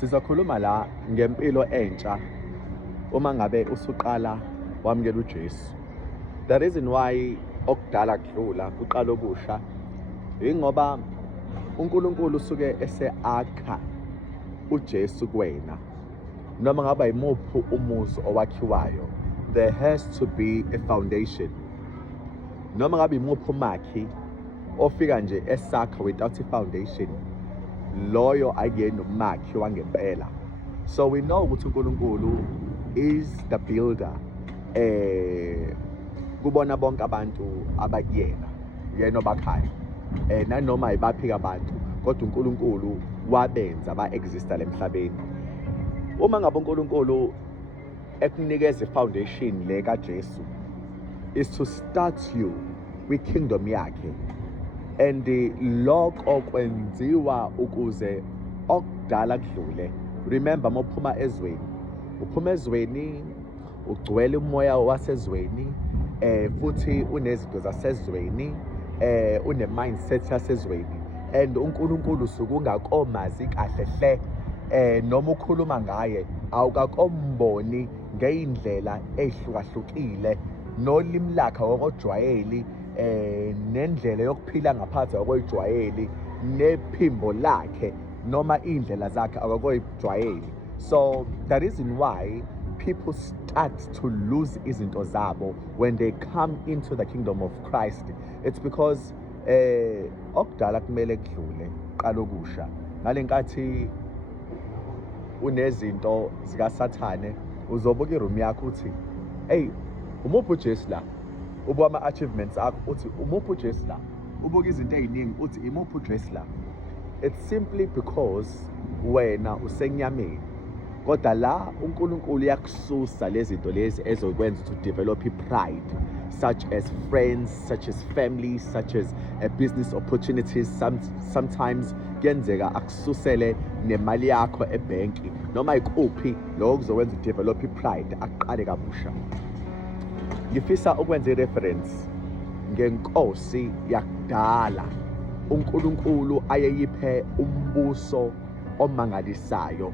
Sizokhuluma la ngempilo entsha uma ngabe usuqala wamukela uJesu. The reason why okudala kudlula kuqala okusha ingoba uNkulunkulu usuke ese-akha uJesu kuwena. Noma ngaba yimuphi umuzi owakhiwayo, there has to be a foundation. Noma ngabe yimuphi umakhi ofika nje esakha without a foundation, loyo akuyena umakhi wangempela. So we know ukuthi uNkulunkulu is the builder kubona bonke abantu abakuyena, yena obakhayo. Nanoma ibaphi abantu, kodwa uNkulunkulu wabenza ba-exista lemhlabeni. Uma ngabe uNkulunkulu ekunikeza i-foundation le kaJesu, is to start you with kingdom yakhe. And lokho kwenziwa ukuze okudala kudlule. Remember, mawuphuma ezweni, ugcwele umoya wasezweni, futhi unezinto zasezweni, une-mindset yasezweni. And uNkulunkulu usuke ungakomazi kahle hle, noma ukhuluma ngaye awukakomboni ngey'ndlela ey'hlukahlukile, nolimi lakhe awukojwayeli, nendlela yokuphila ngaphansi awukojwayeli, nephimbo lakhe noma iy'ndlela zakhe awukoyijwayeli. So the reason why people start to lose izinto zabo when they come into the kingdom of Christ, it's because okudala kumele kudlule qala okusha. Ngale nkathi unezinto zikaSathane, uzobuka iroom yakho uthi, hey, umuphi uJesu la? Ubuka ama-achievements akho uthi umuphi uJesu la? Ubuka izinto ey'ningi uthi imuphi uJesu la? It's simply because wena usenyameni. Kodwa la uNkulunkulu yakususa lezi zinto lezi ezokwenza to develop pride, such as friends, such as family, such as business opportunities. Sometimes kuyenzeka akususele nemali yakho ebhenki, noma ikuphi lokho kuzokwenza develop pride, aqale kabusha. Ngifisa ukwenza i-reference ngenkosi yakudala. uNkulunkulu ayeyiphe umbuso omangalisayo.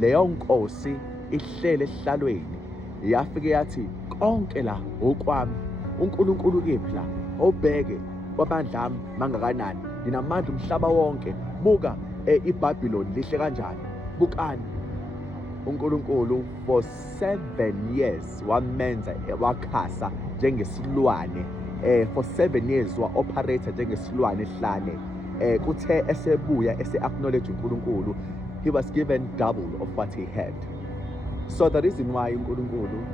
Leyo nkosi ihlele esihlalweni, yafike yathi konke la okwami. uNkulunkulu kephi la? Obheke kwamandla ami mangakanani, nginamandla umhlaba wonke. Buka iBhabhiloni lihle kanjani, bukani. uNkulunkulu for 7 years wamenza wakhasa njengesilwane. For 7 years wa-operate njengesilwane esihlane. Kuthe esebuya ese-acknowledge uNkulunkulu, he was given double of what he had. So the reason why uNkulunkulu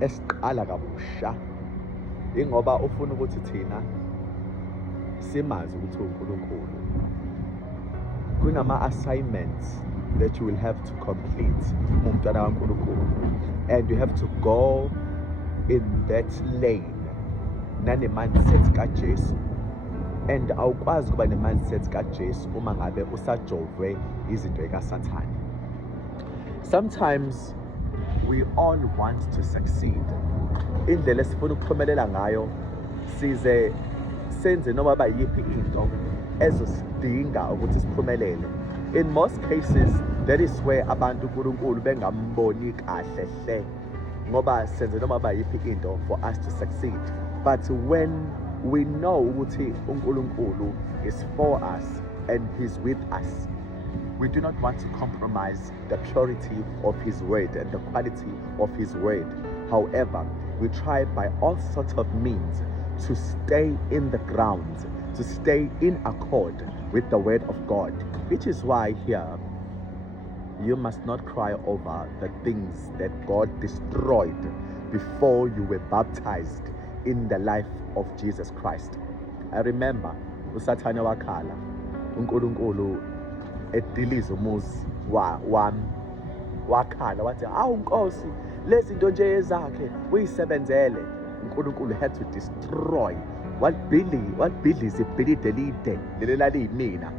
esiqala kabusha ingoba ufuna ukuthi thina simazi ukuthi uNkulunkulu kunama-assignments that you will have to complete umntwana kaNkulunkulu, and you have to go in that lane nane-mindset kaJesu. And awukwazi kuba ne-mindset kaJesu uma ngabe usajovwe izinto ekaSathane. Sometimes we all want to succeed. Indlela esifuna ukuphumelela ngayo size senze noma bayiphi into ezosidinga ukuthi siphumelele. In most cases, that is where abantu uNkulunkulu bengamboni kahle hle, ngoba senze noma bayiphi into for us to succeed. But when we know ukuthi uNkulunkulu is for us and he's with us, we do not want to compromise the purity of his word and the quality of his word. However, we try by all sorts of means to stay in the ground, to stay in accord with the word of God, which is why here you must not cry over the things that God destroyed before you were baptized in the life of Jesus Christ. I remember uSathane wakhala, uNkulunkulu ediliza umuzi wami, wakhala wathi, hawu Nkosi, lezi zinto nje ezakhe uyisebenzele. uNkulunkulu had to destroy walibhidliza ibhilide elide leli laliyimina,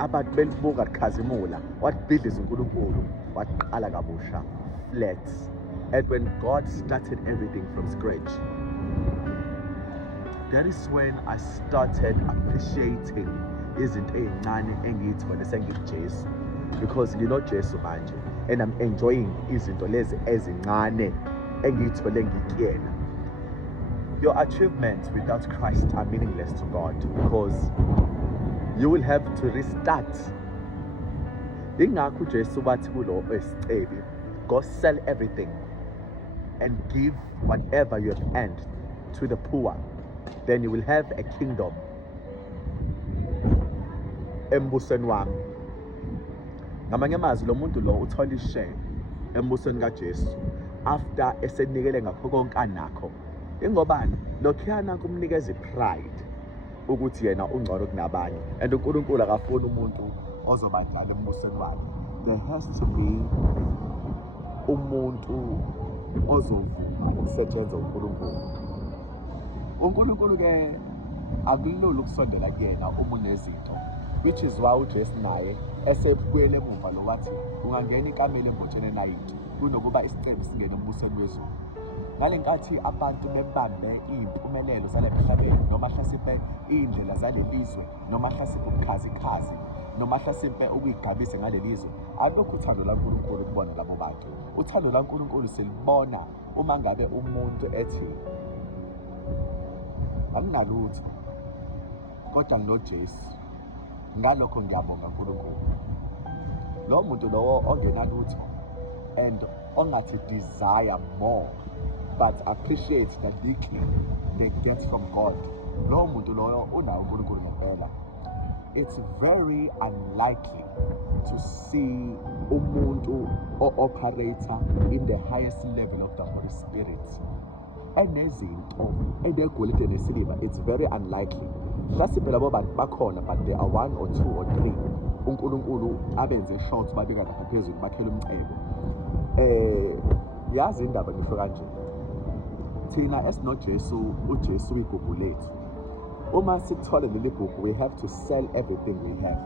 abantu belibuka likhazimula, walibhidliza uNkulunkulu, waqala kabusha flat. And when God started everything from scratch, that is when I started appreciating izinto ey'ncane engiy'thole sengiJesu. because nginoJesu manje and I'm enjoying izinto lezi ezincane engiyithole ngikuyena. Your achievements without Christ are meaningless to God because you will have to restart. Ingakho uJesu bathi kulo esicebi, go sell everything and give whatever you have earned to the poor, then you will have a kingdom. Embusweni wami, ngamanye amazwi lo muntu lo uthola ishare embusweni kaJesu after esenikele ngakho konke anakho. Ingobani? Lokhuyana kumnikeza ipride ukuthi yena ungcono kunabanye, and uNkulunkulu akafuni umuntu ozobadala embusweni wakhe. There has to be umuntu ozovuma ukusetshenzwa uNkulunkulu. uNkulunkulu ke akulula ukusondela kuyena uma unezinto, which is why uJesu naye esebuyele emuva lo wathi ungangena ikamela embotsheni enayiti kunokuba isicebi singene embusweni wezulu. Ngale nkathi abantu bebambe iy'mpumelelo zala emhlabeni, noma hlasimpe iy'ndlela zale lizwe, noma hlasimpe ubukhazikhazi, noma hlasimpe ukuy'gabise ngale lizwe, alukho uthando laNkulunkulu kubona labo bantu. Uthando laNkulunkulu silibona uma ngabe umuntu ethi anginalutho kodwa nginoJesu, ngalokho ngiyabonga uNkulunkulu. Lo muntu lowo ongenalutho and ongathi desire more but appreciate the little they get from God, lo muntu loyo unayo uNkulunkulu ngempela. It's very unlikely to see umuntu o-operator in the highest level of the Holy Spirit enezinto enegolide nesiliva. It's very unlikely. Hlasimpe labo bantu bakhona, but there are 1 or 2 or 3 uNkulunkulu abenze short babika lapha phezulu bakhela umcebo. Yazi indaba ngisho kanje, thina esinoJesu, uJesu igugu lethu. Uma sithola leli gugu, we have to sell everything we have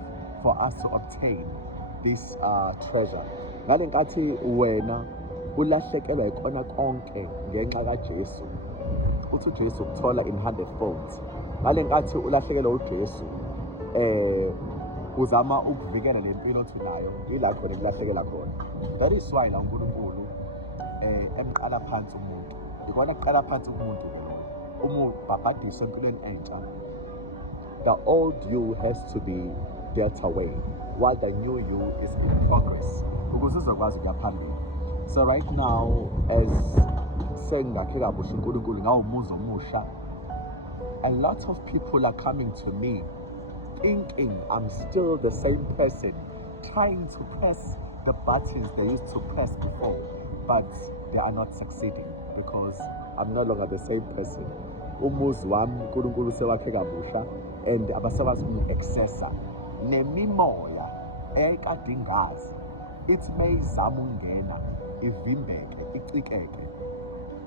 for us to obtain this treasure. Ngale nkathi wena ulahlekelwa ikona konke ngenxa kaJesu, uthi uJesu ukuthola in 100-fold. Ngale nkathi ulahlekelwa uJesu, uzama ukuvikela le mpilo othi unayo, ila khona kulahlekela khona. That is why la uNkulunkulu emqala phansi umuntu. Ikona kuqala phansi umuntu, umubhabhadiswe empilweni entsha. The old you has to be dealt away while the new you is in progress, ukuze uzokwazi ukuya phambili. So right now, as sengakhe kabusha uNkulunkulu ngawumuzo omusha, a lot of people are coming to me thinking I'm still the same person, trying to press the buttons they used to press before, but they are not succeeding because I'm no longer the same person. Umuzi wami uNkulunkulu sewakhe kabusha and abasakwazi ukungi-accessa. Nemimoya ekade ingazi ithi meyizama ungena ivimbeke, icikeke,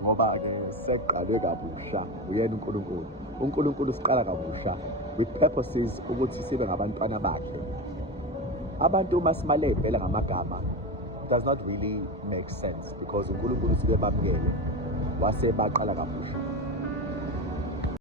ngoba ke seqalwe kabusha uyena uNkulunkulu. uNkulunkulu siqala kabusha with purposes ukuthi sibe ngabantwana bakhe. Abantu uma simale impela ngamagama does not really make sense because uNkulunkulu sibe bamukele wase baqala kabusha.